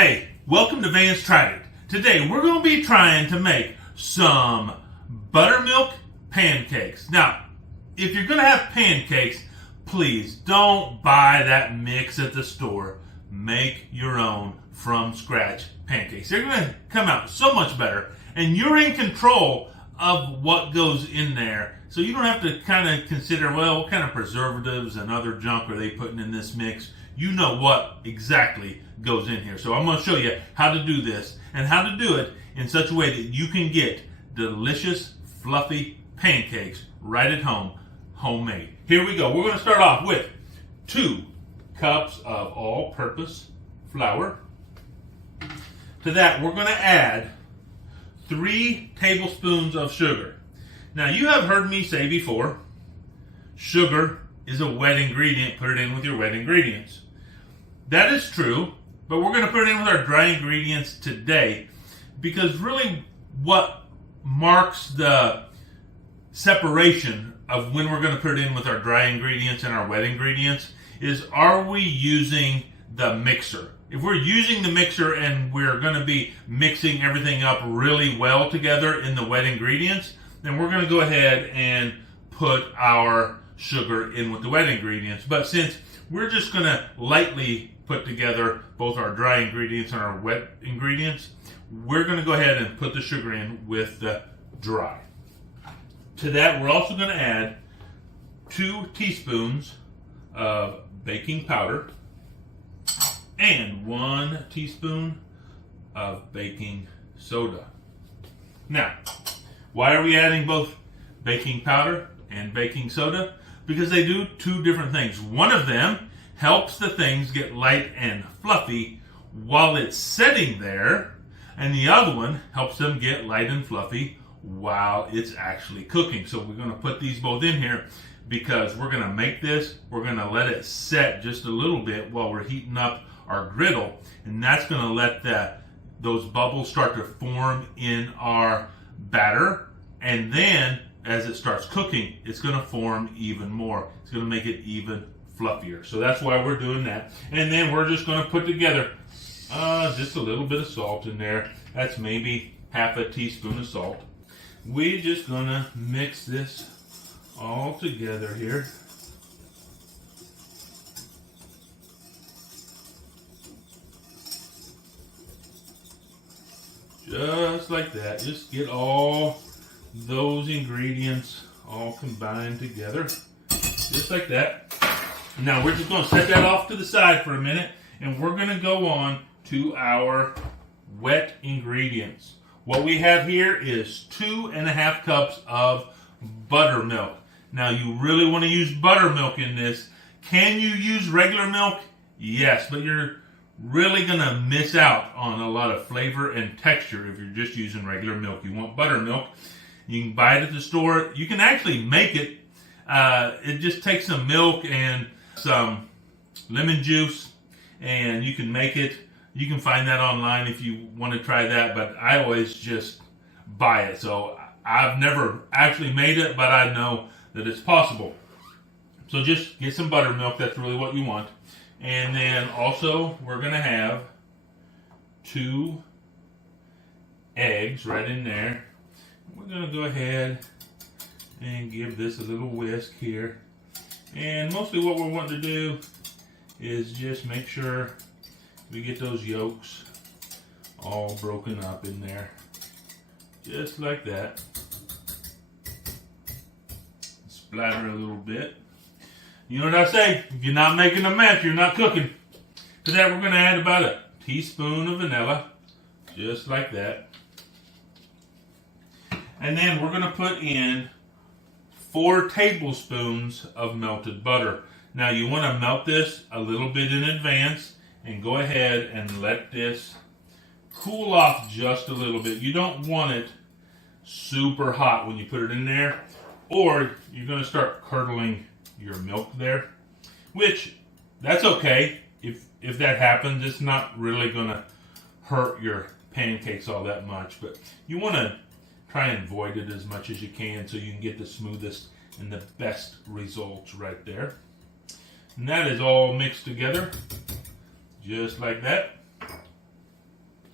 Hey, welcome to Vance Tried It. Today we're going to be trying to make some buttermilk pancakes. Now, if you're going to have pancakes, please don't buy that mix at the store. Make your own from scratch pancakes. They're going to come out so much better, and you're in control of what goes in there. So you don't have to kind of consider, well, what kind of preservatives and other junk are they putting in this mix? You know what exactly goes in here. So I'm going to show you how to do this and how to do it in such a way that you can get delicious, fluffy pancakes right at home, homemade. Here we go. We're going to start off with 2 cups of all-purpose flour. To that, we're going to add 3 tablespoons of sugar. Now, you have heard me say before, sugar is a wet ingredient. Put it in with your wet ingredients. That is true, but we're going to put it in with our dry ingredients today because really what marks the separation of when we're going to put it in with our dry ingredients and our wet ingredients is, are we using the mixer? If we're using the mixer and we're going to be mixing everything up really well together in the wet ingredients, then we're going to go ahead and put our sugar in with the wet ingredients. But since we're just going to lightly put together both our dry ingredients and our wet ingredients, we're going to go ahead and put the sugar in with the dry. To that, we're also going to add 2 teaspoons of baking powder and 1 teaspoon of baking soda. Now, why are we adding both baking powder and baking soda? Because they do 2 different things. One of them helps the things get light and fluffy while it's sitting there, and the other one helps them get light and fluffy while it's actually cooking. So we're going to put these both in here because we're going to make this, we're going to let it set just a little bit while we're heating up our griddle, and that's going to let those bubbles start to form in our batter, and then as it starts cooking, it's going to form even more. It's going to make it even fluffier. So that's why we're doing that. And then we're just going to put together just a little bit of salt in there. That's maybe half a teaspoon of salt. We're just going to mix this all together here. Just like that. Just get all those ingredients all combined together. Just like that. Now we're just going to set that off to the side for a minute, and we're going to go on to our wet ingredients. What we have here is 2.5 cups of buttermilk. Now you really want to use buttermilk in this. Can you use regular milk? Yes, but you're really going to miss out on a lot of flavor and texture if you're just using regular milk. You want buttermilk. You can buy it at the store. You can actually make it. It just takes some milk and some lemon juice, and you can make it. You can find that online if you want to try that, but I always just buy it. So I've never actually made it, but I know that it's possible. So just get some buttermilk. That's really what you want. And then also we're going to have 2 eggs right in there. We're going to go ahead and give this a little whisk here. And mostly what we're wanting to do is just make sure we get those yolks all broken up in there. Just like that. Splatter a little bit. You know what I say? If you're not making a mess, you're not cooking. To that, we're going to add about a teaspoon of vanilla. Just like that. And then we're going to put in 4 tablespoons of melted butter. Now you want to melt this a little bit in advance and go ahead and let this cool off just a little bit. You don't want it super hot when you put it in there, or you're going to start curdling your milk there, which that's okay. If that happens, it's not really going to hurt your pancakes all that much, but you want to try and avoid it as much as you can so you can get the smoothest and the best results right there. And that is all mixed together, just like that.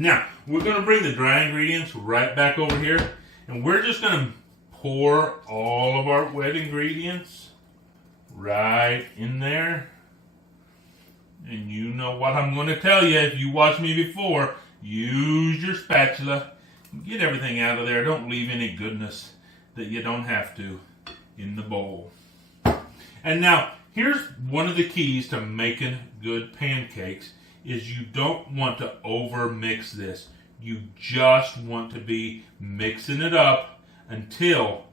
Now, we're going to bring the dry ingredients right back over here, and we're just going to pour all of our wet ingredients right in there. And you know what I'm going to tell you if you watched me before. Use your spatula. Get everything out of there. Don't leave any goodness that you don't have to in the bowl. And now, here's one of the keys to making good pancakes is you don't want to overmix this. You just want to be mixing it up until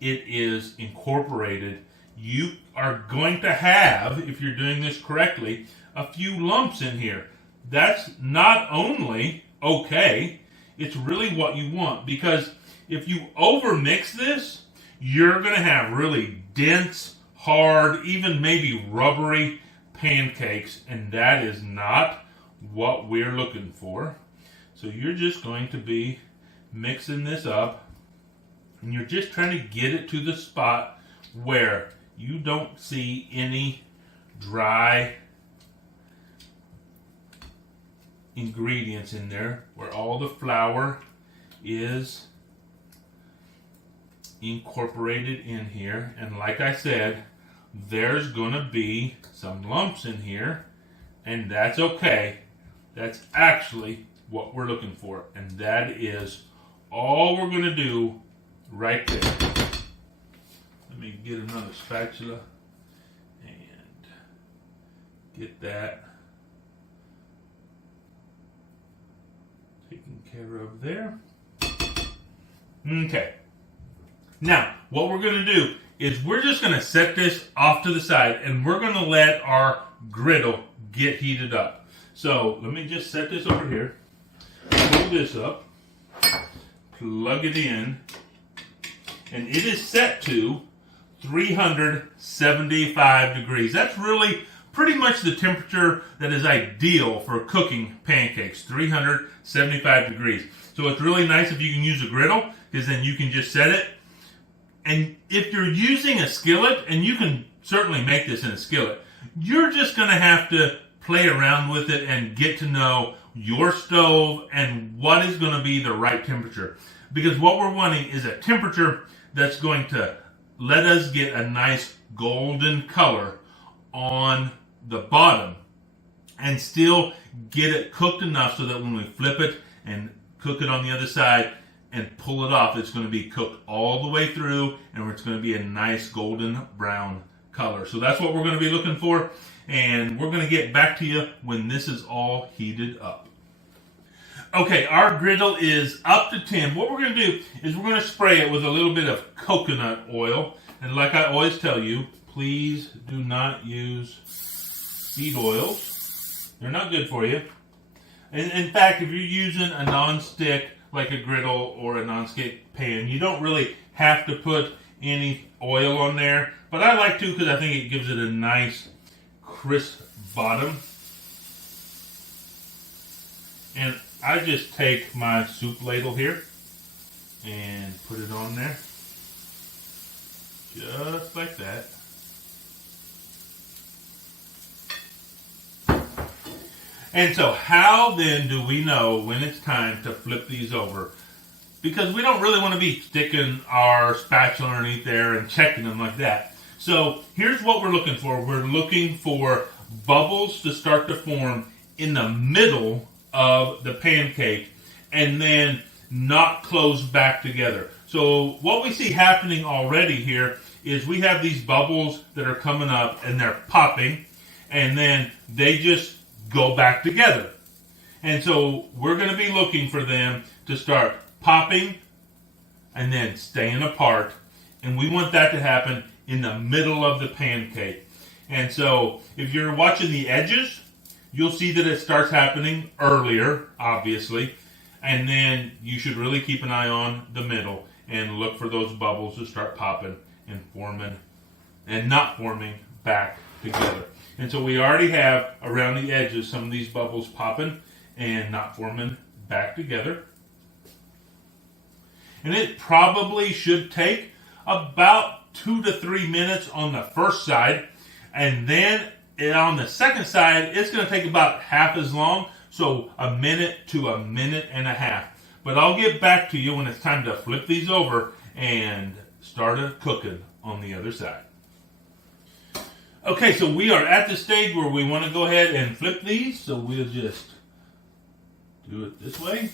it is incorporated. You are going to have, if you're doing this correctly, a few lumps in here. That's not only okay, it's really what you want, because if you overmix this, you're going to have really dense, hard, even maybe rubbery pancakes, and that is not what we're looking for. So you're just going to be mixing this up, and you're just trying to get it to the spot where you don't see any dry ingredients in there, where all the flour is incorporated in here. And like I said, there's gonna be some lumps in here, and that's okay. That's actually what we're looking for, and that is all we're gonna do right there. Let me get another spatula and get that taken care of there. Okay. Now, what we're going to do is we're just going to set this off to the side, and we're going to let our griddle get heated up. So let me just set this over here, pull this up, plug it in, and it is set to 375 degrees. That's really pretty much the temperature that is ideal for cooking pancakes, 375 degrees. So it's really nice if you can use a griddle, because then you can just set it. And if you're using a skillet, and you can certainly make this in a skillet, you're just going to have to play around with it and get to know your stove and what is going to be the right temperature. Because what we're wanting is a temperature that's going to let us get a nice golden color on the bottom and still get it cooked enough so that when we flip it and cook it on the other side and pull it off, it's going to be cooked all the way through, and it's going to be a nice golden brown color. So that's what we're going to be looking for, and we're going to get back to you when this is all heated up. Okay, our griddle is up to 10. What we're going to do is we're going to spray it with a little bit of coconut oil, and like I always tell you, please do not use seed oils. They're not good for you. And in fact, if you're using a non-stick like a griddle or a non-stick pan, you don't really have to put any oil on there. But I like to, because I think it gives it a nice crisp bottom. And I just take my soup ladle here and put it on there. Just like that. And so how then do we know when it's time to flip these over? Because we don't really want to be sticking our spatula underneath there and checking them like that. So here's what we're looking for. We're looking for bubbles to start to form in the middle of the pancake and then not close back together. So what we see happening already here is we have these bubbles that are coming up and they're popping, and then they just go back together. And so we're going to be looking for them to start popping and then staying apart. And we want that to happen in the middle of the pancake. And so if you're watching the edges, you'll see that it starts happening earlier, obviously. And then you should really keep an eye on the middle and look for those bubbles to start popping and forming and not forming back together. And so we already have around the edges some of these bubbles popping and not forming back together. And it probably should take about 2 to 3 minutes on the first side. And then on the second side, it's going to take about half as long. So a minute to a minute and a half. But I'll get back to you when it's time to flip these over and start cooking on the other side. Okay, so we are at the stage where we want to go ahead and flip these. So we'll just do it this way.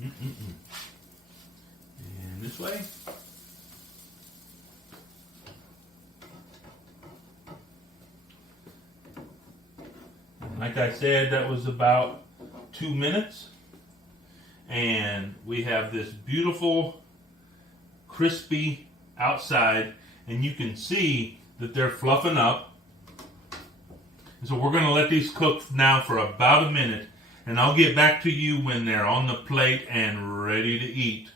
And this way. And like I said, that was about 2 minutes. And we have this beautiful, crispy outside. And you can see that they're fluffing up. And so we're going to let these cook now for about a minute. And I'll get back to you when they're on the plate and ready to eat.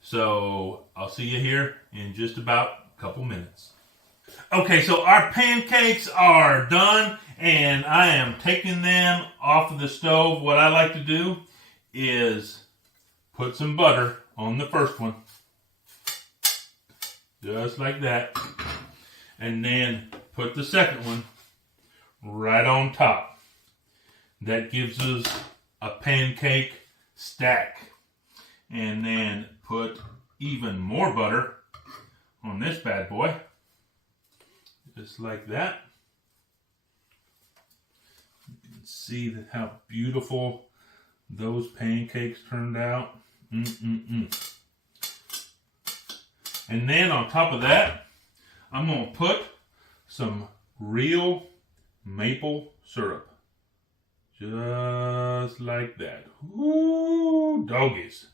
So I'll see you here in just about a couple minutes. Okay, so our pancakes are done. And I am taking them off of the stove. What I like to do is put some butter on the first one. Just like that. And then put the second one right on top. That gives us a pancake stack. And then put even more butter on this bad boy. Just like that. You can see how beautiful those pancakes turned out. And then on top of that, I'm going to put some real maple syrup. Just like that. Ooh, doggies.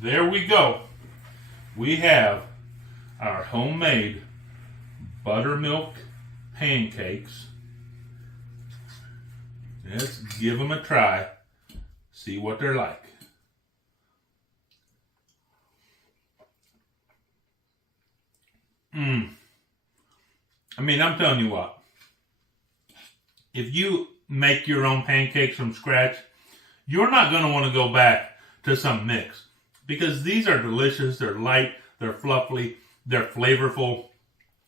There we go. We have our homemade buttermilk pancakes. Let's give them a try. See what they're like. I mean, I'm telling you what. If you make your own pancakes from scratch, you're not going to want to go back to some mix. Because these are delicious, they're light, they're fluffy, they're flavorful,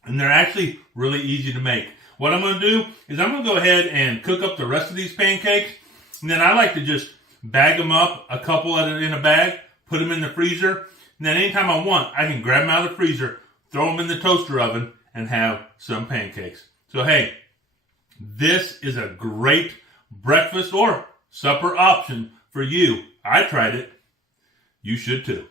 and they're actually really easy to make. What I'm going to do is I'm going to go ahead and cook up the rest of these pancakes. And then I like to just bag them up, a couple in a bag, put them in the freezer. And then anytime I want, I can grab them out of the freezer, throw them in the toaster oven, and have some pancakes. So hey, this is a great breakfast or supper option for you. I tried it. You should too.